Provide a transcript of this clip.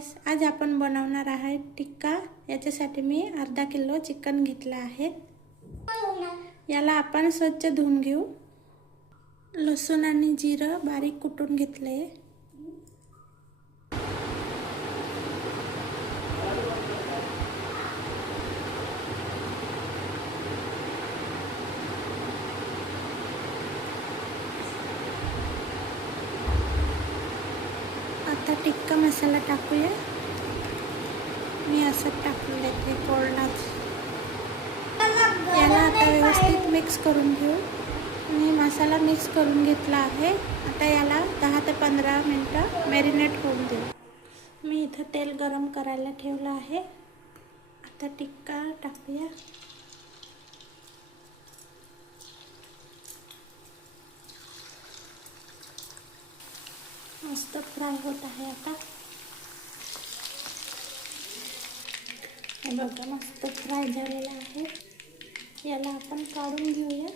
Guys, आज आपण बनवणार आहे टिक्का। याच्यासाठी मी अर्धा किलो चिकन घेतला आहे। याला आपण स्वच्छ धुवून घेऊ। लसूण आणि जिरं बारीक कुटून घेतले। आता टिक्का मसाला टाकूया। मी असं टाकून देते कोरडाच। याला आता व्यवस्थित मिक्स करून घेऊ। मी मसाला मिक्स करून घेतला आहे। आता याला 10 ते 15 मिनिटं मॅरिनेट होऊन देऊ। मी इथं तेल गरम करायला ठेवलं आहे। आता टिक्का टाकूया। मस्त फ्राय होत आहे। आता हे बघा मस्त फ्राय झालेला आहे। याला आपण काढून घेऊया।